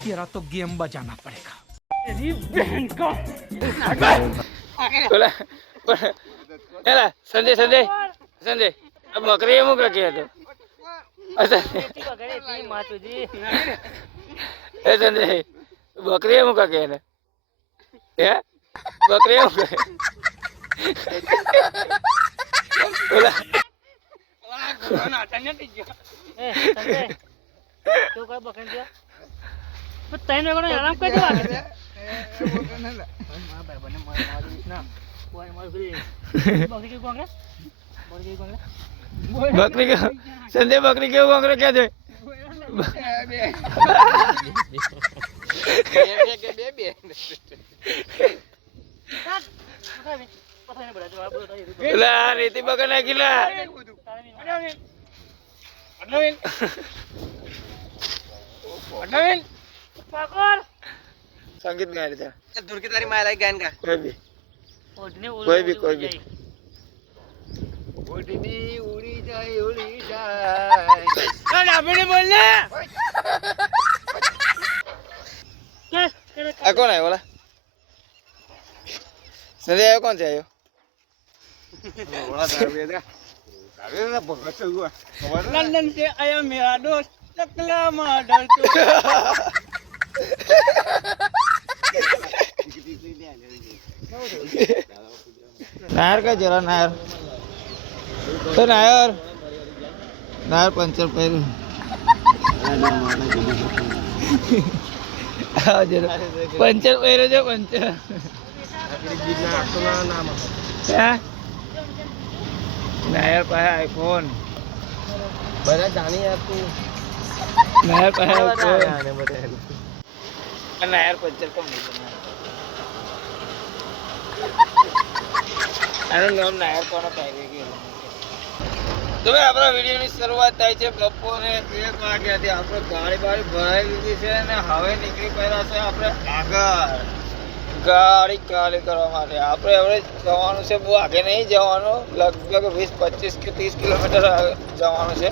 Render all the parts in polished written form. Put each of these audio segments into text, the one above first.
तेरा तो गेम बजाना पड़ेगा। बोला बोला संजय संजय संजय अब बकरी मुका किया तो अच्छा ए संजय बकरी मुका किया ना या बकरी मुका बोला તું કઈ બકરી ગયો પણ તૈન વાગનો આરામ કરી દેવા કે મારા ભાઈ બને મારી દીસ ના કોઈ માર ફરી બકરી કે કોંગરે બકરી કે કોંગરે बकरी के संजय बकरी के कोंगरे क्या दे ला रीति बकना किला પાકોર संगीत गा रहे थे दूर की तारी माया गायन का ઓઢને कोई भी उड़ी जाए आपने बोलना आ कौन है बोला संजय आयो कौन से आयो बड़ा दारू ना बहुत चल हुआ લંડન से आया मेरा दोस्त चकला मॉडल तो नायर का जरा नायर तो नायर नायर पंचर पैर पंचर पैर जो पंचर क्या नायर पाया आईफोन बड़ा जानी है तू नायर पाया आईफोन नायर पंचर कम नहीं करना આનું નામ નાયર કોનો પાડી ગયો તો ભાઈ આપણા વિડીયોની શરૂઆત થાય છે બપોરે 1 વાગ્યાથી આપણે ગાડી ભરાઈ લીધી છે અને હવે નીકળી પડ્યા છે આપણે આગળ ગાડી ખાલી કરવા માટે આપણે હવે જવાનું છે બહુ આગે નહીં જવાનું લગભગ 20-25 કે 30 કિલોમીટર જવાનું છે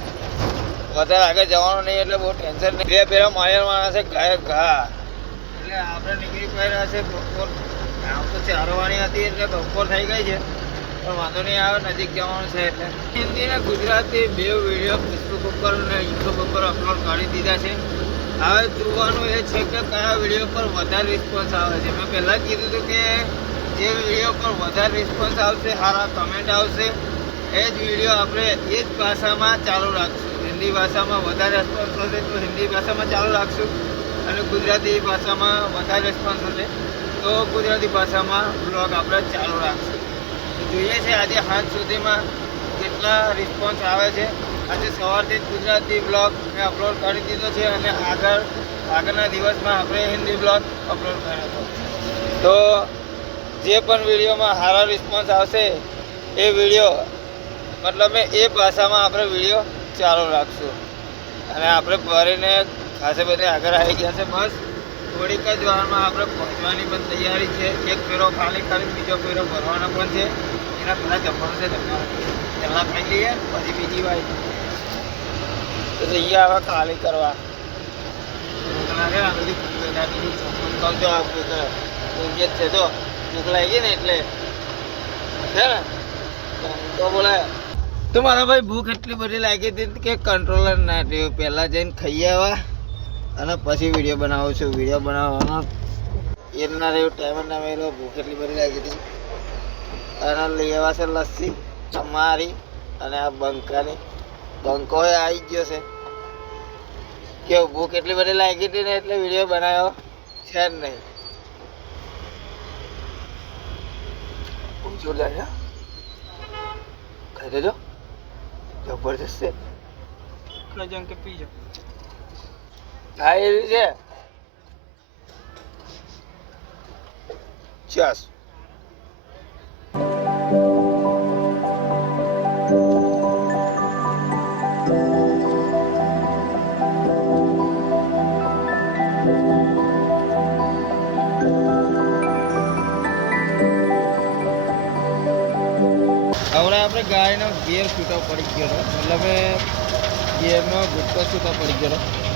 વધારે આગળ જવાનું નહીં એટલે બહુ ટેન્શન નહીં બે પેલા માળિયાવાળા છે ગાય ઘા એટલે આપણે નીકળી પડ્યા છે બપોર આમ તો 4 વાણી હતી એટલે બપોર થઈ ગઈ છે પણ વાંધો નહીં આવે નજીક જવાનું છે એટલે હિન્દી અને ગુજરાતી બે વિડીયો ફેસબુક ઉપર અને યુટ્યુબ ઉપર અપલોડ કરી દીધા છે હવે જોવાનું એ છે કે કયા વિડીયો પર વધારે રિસ્પોન્સ આવે છે મેં પહેલાં કીધું હતું કે જે વિડીયો પર વધારે રિસ્પોન્સ આવશે સારા કમેન્ટ આવશે એ જ વિડીયો આપણે એ જ ભાષામાં ચાલુ રાખશું હિન્દી ભાષામાં વધારે રિસ્પોન્સ હશે તો હિન્દી ભાષામાં ચાલુ રાખશું અને ગુજરાતી ભાષામાં વધારે રિસ્પોન્સ હશે તો ગુજરાતી ભાષામાં બ્લોગ આપણે ચાલુ રાખશું જોઈએ છે આજે સાંજ સુધીમાં કેટલા રિસ્પોન્સ આવે છે આજે સવારથી જ ગુજરાતી બ્લોગ મેં અપલોડ કરી દીધો છે અને આગળના દિવસમાં આપણે હિન્દી બ્લોગ અપલોડ કર્યો હતો તો જે પણ વિડીયોમાં સારા રિસ્પોન્સ આવશે એ વિડીયો મતલબ એ ભાષામાં આપણે વિડીયો ચાલુ રાખશું અને આપણે ભરીને ખાસે બધે આગળ આવી ગયા છે બસ થોડીક જ વારમાં આપણે પહોંચવાની પણ તૈયારી છે એક ફેરો ખાલી બીજો ફેરો ભરવાનો પણ છે એના પહેલાં જમવાનું છે તમારે પહેલાં ખાઈ લઈએ પછી બીજી વાર તો જઈએ હવે ખાલી કરવા છે તો મોકલાઈ ગઈ ને એટલે છે ને તો બોલે તો મારા ભાઈ ભૂખ એટલી બધી લાગી હતી કે કંટ્રોલર ના થયું પહેલાં જઈને ખાઈ આવ્યા અને પછી વિડીયો બનાવું છું વિડીયો બનાવવાનો એના રહ્યું ટાઈમ ના મેળવો ભૂખ એટલી બધી લાગી હતી અને લઈ આવ્યા છે લસ્સી અમારી અને આ બંકાની બંકો આવી ગયો છે કેવું ભૂખ એટલી બધી લાગી હતી ને એટલે વિડીયો બનાવ્યો છે જ નહીં જોરદાર છે ખાઈ દેજો જબરજસ્ત છે જમ કે પીજો હા એવી છે ચસ હમણાં આપણે ગાડીનો ગિયર છૂટો પડી ગયો હતો મતલબ ગિયરનો ગુટકો છૂટો પડી ગયો હતો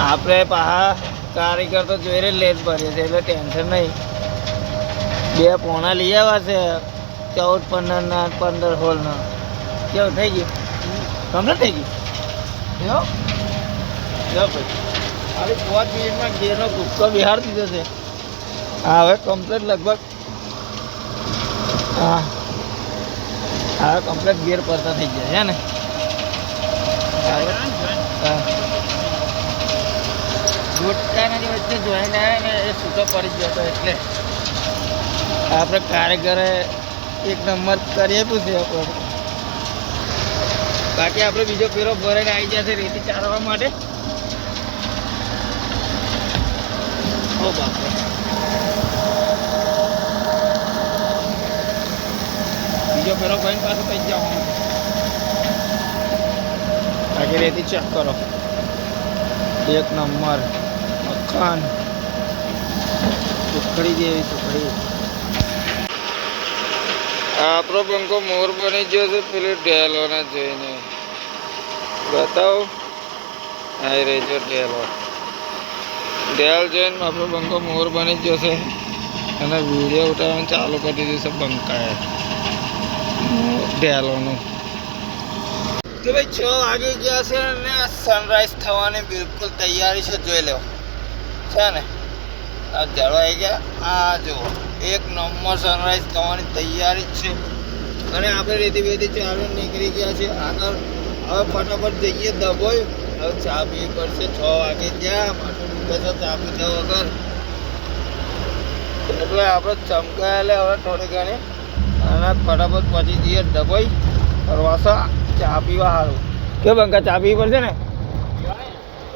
આપણે પાહા કારીગર તો જોઈ લે જ ભરીએ છે એટલે ટેન્શન નહીં. 2 પોણા લઈ આવ્યા છે 14, 15 ના 15, 16 ના. કેવું થઈ ગયું? કમ્પ્લીટ થઈ ગયું? જો ભાઈ ખાલી 5 મિનિટમાં ગેરનો ભૂક્કો બિહાર દીધો છે. હા હવે કમ્પ્લીટ લગભગ હા હવે કમ્પ્લીટ ગેર પડતા થઈ ગયા છે ને. ગુટકાની વચ્ચે જોઈને આવે ને એ છૂટો પડી ગયો હતો એટલે આપણે કારીગરે 1 નંબર કરી આપ્યું છે આપણે. બાકી આપણે બીજો ફેરો ભરાઈને આવી જશે રેતી ચારવા માટે. ઓ બાપરે બીજો ફેરો ભરીને પાછું થઈ જવાનું. બાકી રેતી ચેક કરો 1 નંબર મક્ખન સુખડી જેવી સુખડી. આપણો બંકો મોર બની ગયો છે પેલી ઢેલોને જોઈને. બતાવો આવી રહી છે ઢેલો. ઢેલ જોઈને આપણો બંકો મોર બની ગયો છે અને વિડીયો ઉતારવાનું ચાલુ કરી દીધું છે બંકાએ ઢેલોનું. તો ભાઈ 6 વાગી ગયા છે અને સનરાઈઝ થવાની બિલકુલ તૈયારી છે. જોઈ લો છે ને આ જળવાઈ ગયા. આ જુઓ 1 નંબર સનરાઈઝ થવાની તૈયારી જ છે. અને આપણે રેતી બેતી ચાલુ નીકળી ગયા છે આગળ. હવે ફટાફટ જઈએ દબોય. હવે ચા પીવી પડશે. 6 વાગે ગયા પાછું ડૂબે છે ચા પીધા વગર. એટલે આપણે ચમકાયેલે હવે થોડી ઘણી અને ફટાફટ પહોંચી જઈએ દબોઈ પ્રવાસા ચા પીવા સારું. કે બંકા ચા પીવી પડશે ને?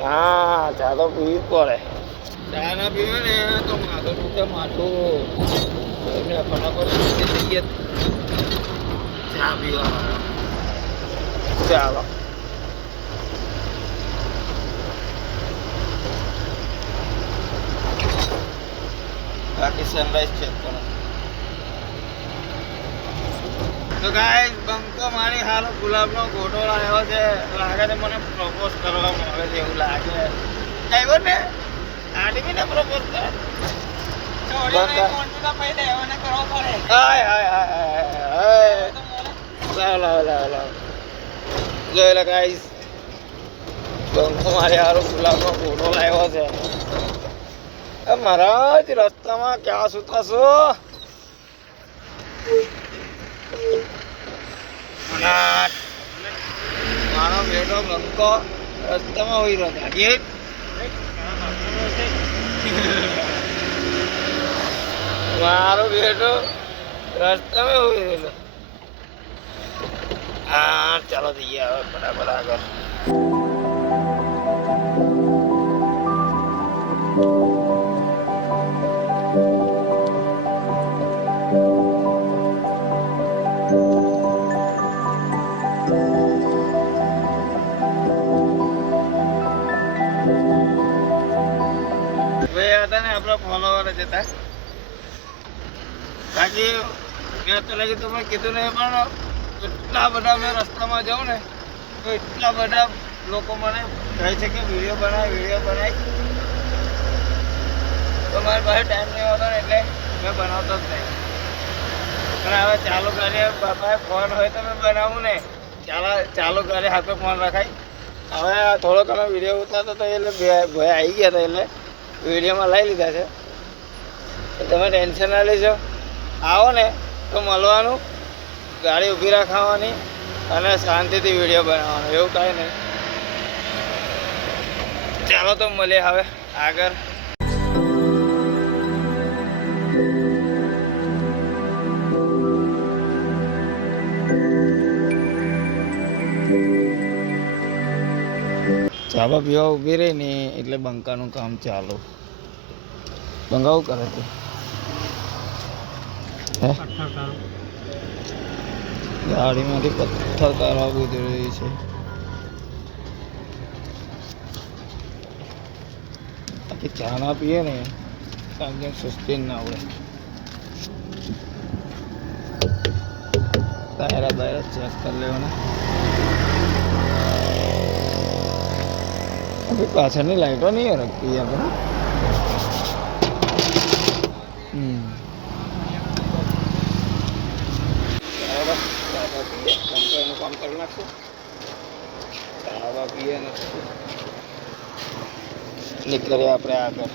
હા ચા તો પીવી જ પડે. ચા ના પીવે ને તો માથું તૂટે માથું. એટલે ફટાફટ જઈએ ચા પીવા. ચાલો બાકી સનરાઈઝ ચેક કરો. તો ગાઈસ બંકો મારી હાલો ગુલાબનો ગોટો લાવ્યો છે. લાગે છે મને પ્રપોઝ કરવામાં આવે છે એવું લાગે. આવ્યો ને આડીને પ્રપોઝ કરે. હાય હાય હાય લાવ જોઈ લે ગાઈસ બંકો મારી હાલો ગુલાબનો ગોટો લાવ્યો છે. મહારાજ રસ્તામાં ક્યાં સુતા છો? મારો બેટો બંકો રસ્તામાં હોઈ રહ્યો છે. મારો બેટો રસ્તામાં હોઈ રહ્યો. હા ચાલો જઈએ હવે ફટાફટ આગળ. આપણા ફોલોવર જ હતા. બાકી મેં તો લાગી તમે કીધું નહીં પણ એટલા બધા મેં રસ્તામાં જાઉં ને તો એટલા બધા લોકો મને કહે છે કે વિડીયો બનાય. તો મારી પાસે ટાઈમ નહીં હોતો ને એટલે મેં બનાવતો જ નહીં. પણ હવે ચાલુ કરીએ બાપાએ ફોન હોય તો મેં બનાવું ને. ચાલુ કરીએ હાથે ફોન રખાય. હવે થોડો ઘણો વિડીયો ઉતારતો હતો એટલે ભય આવી ગયા હતા એટલે વિડીયોમાં લઈ લીધા છે. તમે ટેન્શન ના લેજો. આવો ને તો મળવાનું, ગાડી ઊભી રાખવાની અને શાંતિથી વિડીયો બનાવવાનો, એવું કાંઈ નહીં. ચાલો તો મળીએ હવે આગળ. ચાબા પીવા ઊભી રહી ને એટલે બંકાનું કામ ચાલુ. બંગાવું કરે છે ગાડીમાંથી પથ્થર કાઢવા કૂદી રહી છે. બાકી ચા ના પીએ ને સાંજે સુસ્તી ના આવડે. ટાયરા બાયરા ચેક કરી લેવાના. अभी पाछळની લાઈટો નહીં રખતી આપણે કામ કરી નાખશું નીકળીએ આપણે આગળ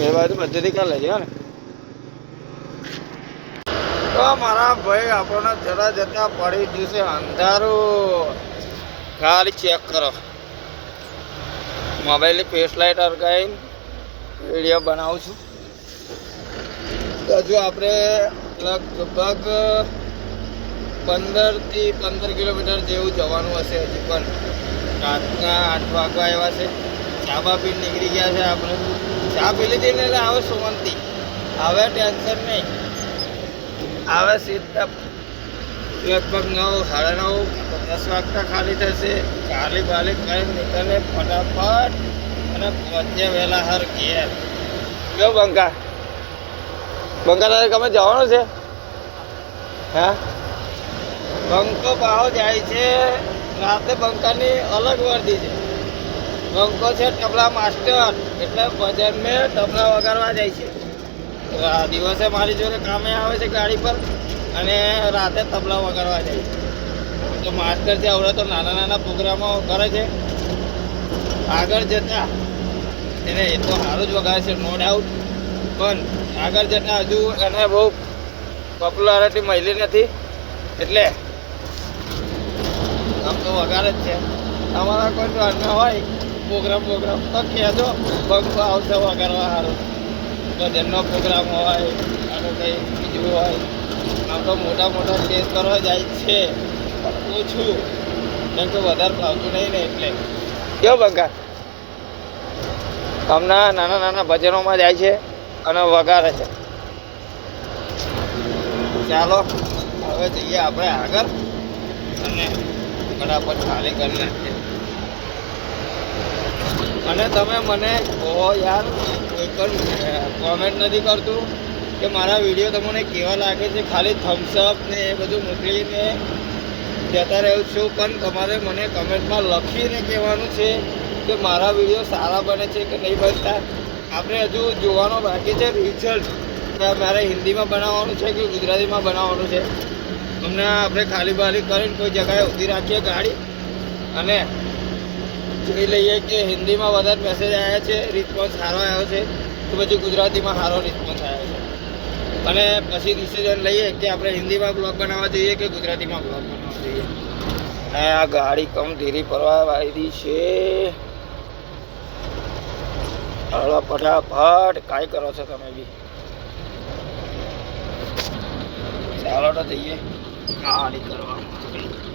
એ બાજુ બધેથી કાં લઈ જાય ને તો મારા ભાઈ આપણને જરા જતા પડી જશે અંધારું ખાલી ચેક કરો મોબાઈલની ફેસ લાઇટ અરગાઈને વિડીયો બનાવું છું હજુ આપણે લગભગ 15 થી 15 કિલોમીટર જેવું જવાનું હશે હજી પણ રાતના 8 વાગવા આવ્યા છે ચા બા પી નીકળી ગયા છે આપણે ચા પી લીધી ને એટલે હવે સુમંતી હવે ટેન્શન નહીં હવે સીધા લગભગ 9 સાડા 9 10 વાગતા ખાલી થશે ગાલી બાલી કરી નીકળે ફટાફટ અને પહોંચે વહેલા હર ઘેર જો બંકા તારે ગમે જવાનું છે હા બંકો ભાવ જાય છે રાતે બંકાની અલગ વર્દી છે બંકો છે તબલા માસ્ટર એટલે ભજન મેં તબલા વગાડવા જાય છે દિવસે મારી જોડે કામે આવે છે ગાડી પર અને રાતે તબલા વગાડવા જાય છે તો માસ્ટર છે હવે તો નાના નાના પ્રોગ્રામો કરે છે આગળ જતા એને એ તો સારું જ વગાડે છે નો ડાઉટ પણ આગળ જતા હજુ એને બહુ પોપ્યુલારિટી મળી નથી એટલે આમ તો વગાડે જ છે તમારા કોઈ પ્લાનમાં હોય પ્રોગ્રામ તો કહેજો બંકો આવશે વગાડવા સારું ભજનનો પ્રોગ્રામ હોય અને કંઈ બીજું હોય આમ તો મોટા મોટા સ્ટેજ કરવા જાય છે પણ ઓછું કેમ કે વધારે ભાવતું નહીં ને એટલે કેવો બંકા હમણાં નાના નાના ભજનોમાં જાય છે અને વગાડે છે ચાલો હવે જઈએ આપણે આગળ અને ફટાફટ ખાલી કરી નાખીએ અને તમે મને કહો યાર કોઈ પણ કોમેન્ટ નથી કરતું કે મારા વિડીયો તમને કેવા લાગે છે ખાલી થમ્સઅપ ને એ બધું મોકલીને કહેતા રહું છું પણ તમારે મને કમેન્ટમાં લખીને કહેવાનું છે કે મારા વિડીયો સારા બને છે કે નહીં બનતા આપણે હજુ જોવાનો બાકી છે રિઝલ્ટ મારે હિન્દીમાં બનાવવાનું છે કે ગુજરાતીમાં બનાવવાનું છે અમને આપણે ખાલી બાલી કરીને કોઈ જગ્યાએ ઊભી રાખીએ ગાડી અને જોઈ લઈએ કે હિન્દીમાં વધારે મેસેજ આવ્યા છે રિસ્પોન્સ સારો આવ્યો છે તો પછી ગુજરાતીમાં સારો રિસ્પોન્સ આવ્યો છે અને પછી ડિસિઝન લઈએ કે આપણે હિન્દીમાં બ્લોગ બનાવવા જોઈએ કે ગુજરાતીમાં બ્લોગ બનાવવા જોઈએ અને આ ગાડી કમ ધીરી પડવા આવી છે હળો ફટાફટ કાંઈ કરો છો તમે બી ચાલો તો જઈએ ગાડી કરવા